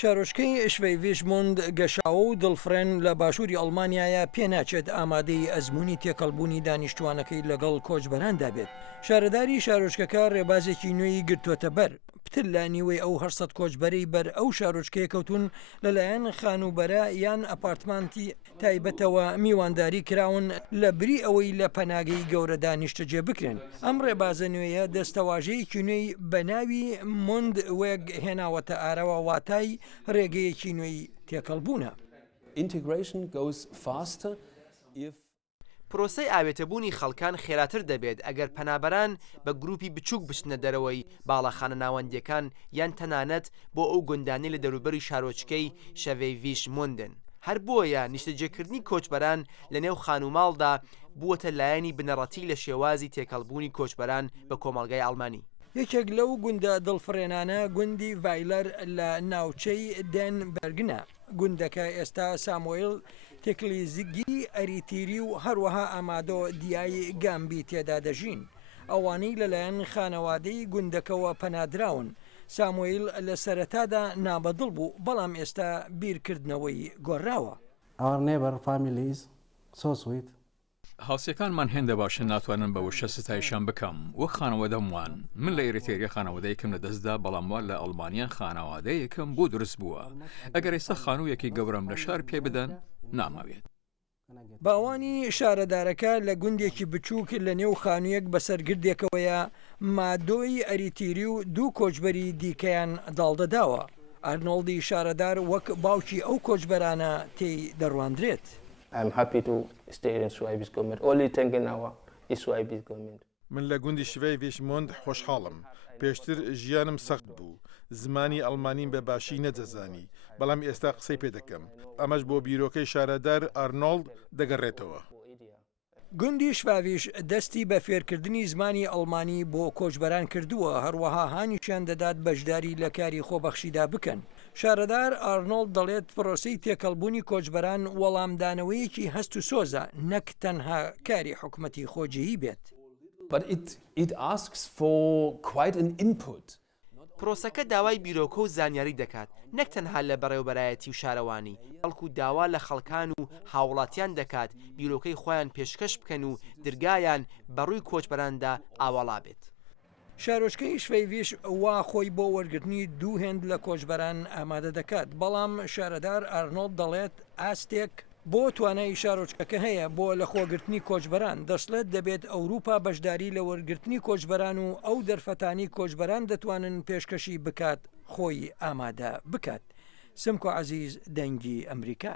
شارۆچکەی شڤەیڤیژمۆند گەشاوە و دڵفرێن لە باشووری ئەڵمانیایە پێناچێت ئامادەی ئەزمموی تێکەڵبوونی دانیشتوانەکەی لەگەڵ کۆچبەراندا بێت. شارەداری شارۆچکەکە ڕێبازێکی نوێی گرتوۆتە بەر. پتر لە نیوەی ئەو 800 کۆچبەرەی بەر ئەو شارۆچکەیە کەوتون لەلایەن خانوبەرە یان ئەپارتمانتی تایبەتەوە میوانداری کراون لە بری ئەوەی لە پەناگەی گەورەدا نیشتەجێ بکرێن. ئەم ڕێبازە نوێیە دەستەواژەیەکی نوێی بە ناوی مۆند وێگ هێناوەتە ئارەوە واتای ڕێگەیەکی نوێی تێکەڵبوونە. پرۆسەی ئاوێتەبوونی خەڵکان خێراتر دەبێت ئەگەر پەنابەران بە گروپی بچووک بچنە دەرەوەی باڵەخانە ناوەندیەکان یان تەنانەت بۆ ئەو گوندانەی لە دەوروبەری شارۆچکەی شەڤەیڤیژمۆندن. هەر بۆیە نیشتەجێکردنی کۆچبەران لە نێو خانوماڵدا بووەتە لایەنی بنەڕەتی لە شێوازی تێکەڵبوونی کۆچبەران بە کۆمەڵگای ئەڵمانی. یەکێک لەو گوندە دڵفرێنانە گوندی ڤایلەر لە ناوچەی دێنبەرگنە. گوندەکە ئێستا سامۆیل تێکلیزگی ئەریتیری و هەروەها ئامادۆ دیایی گامبی تێدا دەژین. ئەوانەی لەلایەن خانەوادەی گوندەکەەوە پەنادراون. سامۆیل لە سەرەتادا نابەدڵ بوو بەڵام ئێستا بیرکردنەوەی گۆڕاوە. هاوسەکانمان هێندە باشن ناتوانن بە وشە ستایشان بکەم وەک خانەوەدەموان. من لە ئێرتێریە خانەوەدەیەکم لە دەستدا بەڵام وان لە ئەڵمانیان خانەوادەیەکم بۆ دروست بووە. ئەگەر ئێستا خانوویەکی گەورەم لە شار پێ بدەن نامەوێت. باوانی شارەدارەکە لە گوندێکی بچووک لە نێو خانوویەک بەسەرگردێکەوەیە مادۆی ئەریتیری و دوو کۆچبەری دیکەیان داڵدەداوە. ئارنۆڵدی شارەدار وەک باوکی ئەو کۆچبەرانە تێی دەڕواندرێت. من لە گوندی شڤەیڤیژمۆند خۆشحاڵم. پێشتر ژیانم سەخت بوو. زمانی ئەڵمانیم بە باشی نەدەزانی بەڵام ئێستا قسەی پێ دەکەم. ئەمەش بۆ بیرۆکەی شارەدار ئارنۆڵد دەگەڕێتەوە. گوندی شڤاڤیژ دەستی بە فێرکردنی زمانی ئەڵمانی بۆ کۆچبەران کردووە هەروەها هانیشیان دەدات بەشداری لە کاری خۆبەخشیدا بکەن. شارەدار ئارنۆڵد دەڵێت پرۆسەی تێکەڵبوونی کۆچبەران وەڵامدانەوەیەکی هەست و سۆزە نەک تەنها کاری حکومەتی خۆجیهی بێت. پرۆسەکە داوای بیرۆکە و زانیاری دەکات نەک تەنها لە بەڕێوەبەرایەتی و شارەوانی بەڵکو داوا لە خەڵکان و هاوڵاتیان دەکات بیرۆکەی خۆیان پێشکەش بکەن و دەرگایان بەڕووی کۆچبەراندا ئاوەڵا بێت. شارۆچکەی شڤەیڤیژ وا خۆی بۆ وەرگرتنی دوو هێند لە کۆچبەران ئامادە دەکات بەڵام شارەدار ئارنۆڵد دەڵێت ئاستێک بۆ توانای شارۆچکەکە هەیە بۆ لە خۆگرتنی کۆچبەران دەسڵێت دەبێت ئەوروپا بەشداری لە وەرگرتنی کۆچبەران و ئەو دەرفەتانی کۆچبەران دەتوانن پێشکەشی بکات خۆی ئامادە بکات. سمکۆ عەزیز دەنگی ئەمریکا.